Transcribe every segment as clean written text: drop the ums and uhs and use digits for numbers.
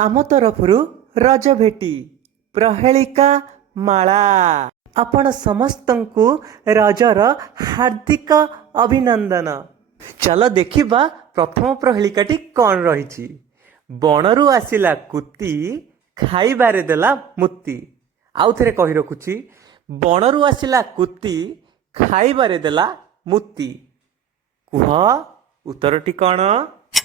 आम तरफरु रज भेटी प्रहेलिका माला आपण समस्तंकु रजर हार्दिक अभिनंदन। चलो देखिबा प्रथम प्रहेलिकाटी कौन रही। बणरु आसिला कुती खाइबारे देला मुती। आउ थरे कहि रखुची बणरु आसिला कुती खाइबारे देला मुती। कुह उत्तरटी कौन?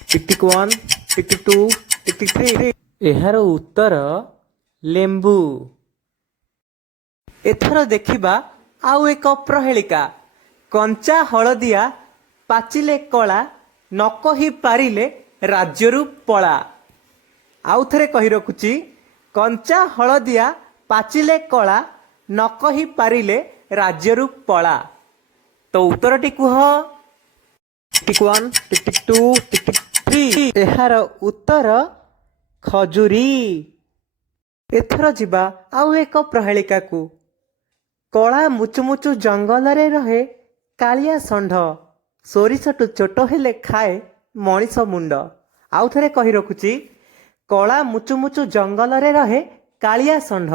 टिक टिक 1 टिक टिक 2 टिक टिक 3। एहार उत्तर लेंबू। एथर देखिबा आउ एक प्रहेलिका। कंचा हलदिया पाचिले कला न कहि पारिले राज्यरु पळा। आउ थरे कहि रखुची कंचा हलदिया पाचिले कला न कहि पारिले राज्यरु पळा। तो उत्तरटी कुह। टिक 1 टिक टिक 2 टिक टिक 3। एहार उत्तर खजुरी। एथर जिबा आउ एक प्रहेलिका को। कला मुचुमुचु जंगल रे रहे कालिया षंढ सोरिषटु चोट हेले खाए मणिष मुंड। आउ थरे कहि रखुची कला मुचुमुचु जंगल रे रहे कालिया षंढ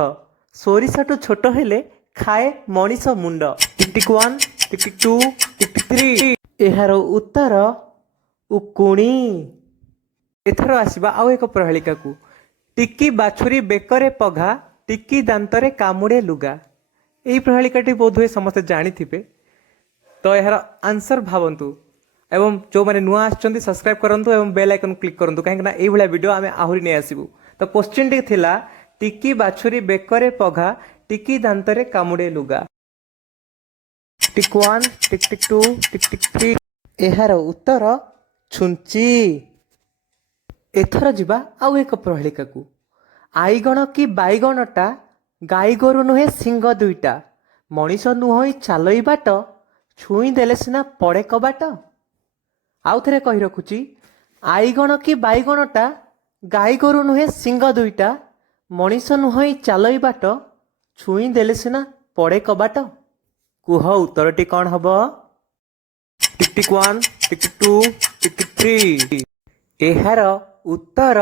सोरिषटु छोट हेले खाए मणिष मुंड। टिक टिक 1 टिक टिक 2 टिक टिक 3। एहार उत्तर उकुणी। एथर आसीबा आउ एक प्रहेलिका को। टिकी बाछुरी बेकरे पघा टिकी दांतरे कामुड़े लुगा। यही प्रहेलिकाटी बोध हुए समस्ते जानी थिबे। तो यार आंसर भावंतु एवं जो माने नुआ आछंती सब्सक्राइब करंतु एवं बेल आइकन क्लिक करंतु काहे ना एई भला वीडियो आमे आहुरी नै आसीबु। तो क्वेश्चन टी थिला टिकी बाछुरी बेकरे पघा टिकी दांतरे कामुड़े लुगा। टिक 1 टिक टिक 2 टिक टिक 3। एहार उत्तर छुंची। एथर जिबा आउ एक प्रहेलिका को। आईगण कि बाईगणटा गाई गोरु नुहे सिंह दुईटा मनीष नुहई चालई बाट छुई देले सिना पड़े कबाट। आउ थरे कहि रखुची आईगण कि बाईगणटा गाई गोरु नुहे सिंह दुईटा मनीष नुहई चालई बाट छुई देले सिना पड़े कबाट। कुह उत्तरटी कौन हबो? टिक टिक 1 टिक टिक 2 टिक टिक 3। एहार उत्तर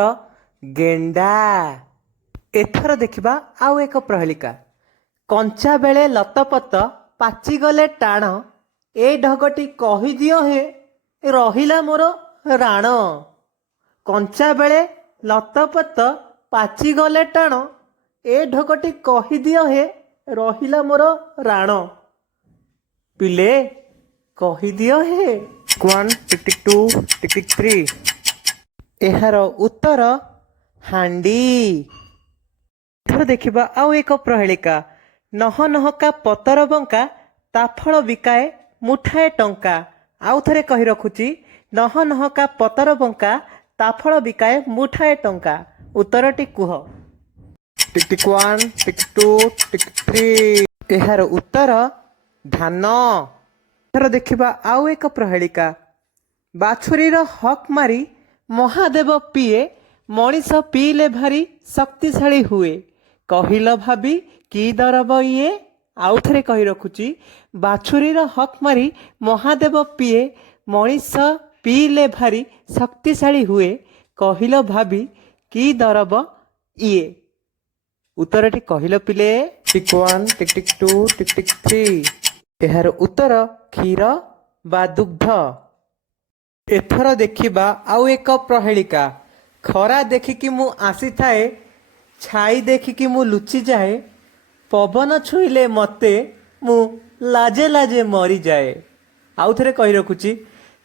गेंडा। एथर देखिबा आउ एक प्रहेलिका। कंचा बेले लतपत पाची गले टाण ए ढगटी कहि दियो हे रहिला मोर राण। कंचा बेले लतपत पाची गले टाण ए ढगटी कहि दियो हे रहिला मोर राण। पिले कहि दियो हे। 1 टिक टिक 2 टिक टिक 3। एहार उत्तर हांडी। एथर देखिबा आउ एक प्रहेलिका। नह नहका पतर बंका ताफल बिकाए मुठाए टंका। आउ थरे कहि रखुची नह नहका पतर बंका ताफल बिकाए मुठाए टंका। उत्तरटी कुह। टिक टिक 1 टिक 2 टिक 3। एहार उत्तर धान। एथर देखिबा आउ एक प्रहेलिका। बाछुरीर हक मारी महादेव पिए मनीष पीले भारी शक्तिशाली हुए कहिल भाभी की दरब इए। आउ थरे कहि रखुची बाछुरीर हक मारी महादेव पिए मनीष पीले भारी शक्तिशाली हुए कहिल भाभी की दरब इए। उत्तरटी कहिल पिले। टिक 1 टिक टिक 2 टिक टिक 3। एहार उत्तर क्षीर बा दुग्ध। एथर देखिबा आउ एक प्रहेलिका। खरा देखिकी मु आसी थाए छाई देखिकी मु लुचि जाए पवन छुईले मते मु लाजे लाजे मरी जाए। आउ थरे कहि रखुची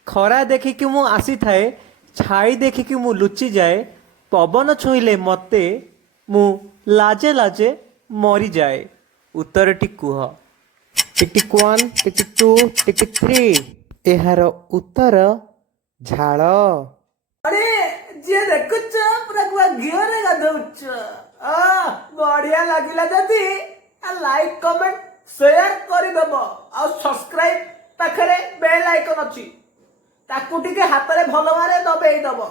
खरा देखिकी मु आसी थाए छाई देखिकी मु लुचि जाए पवन छुईले मते मु लाजे लाजे मरी जाए। उत्तरटी कुह। टिक टिक 1 टिक टिक 2 टिक टिक 3। एहार उत्तर झाड़। अरे जे देखुच पूरा पूरा घिओ रे गाधौच। बढ़िया लागिला जदी लाइक कमेंट शेयर करि दबो आ सब्सक्राइब पाखरे बेल आइकन अछि ताकू टिके हाथ रे भलो मारे दबेई दबो।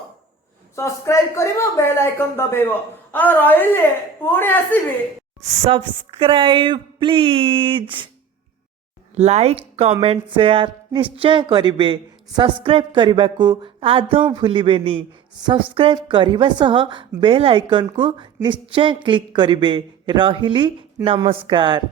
सब्सक्राइब करिवो बेल आइकन दबेइवो आ रहिले पुणी आसीबे। Subscribe please. Like comment share निश्चय करिवे। सब्सक्राइब करने को आदौ भूलिबेनी। सब्सक्राइब करने सह बेल आइकन को निश्चय क्लिक करिवे। रहिली नमस्कार।